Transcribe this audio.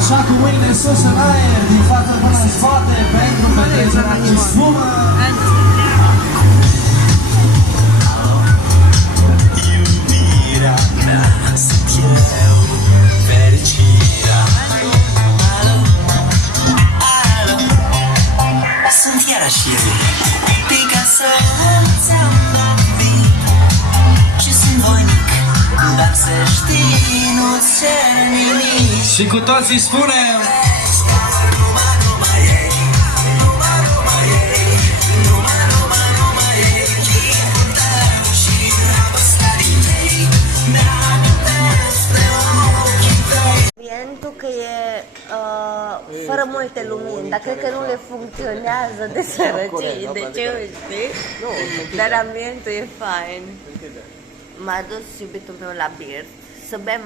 Așa cu mâinile sus în aer, din față până în spate, pentru petrecerea ce spumă. Iubirea mea, sunt eu, fericirea. Alo, sunt iarăși eu, Picasso, ți-am dat vin și sunt voinic, dar să știi, nu-ți cer nimic. Și cu toții spunem Ambientul că e fără multe lumini, dar cred că nu le funcționează de sărăcie, de ce știi? Dar ambientul e fain. M-a dus iubitul meu la Birt să bem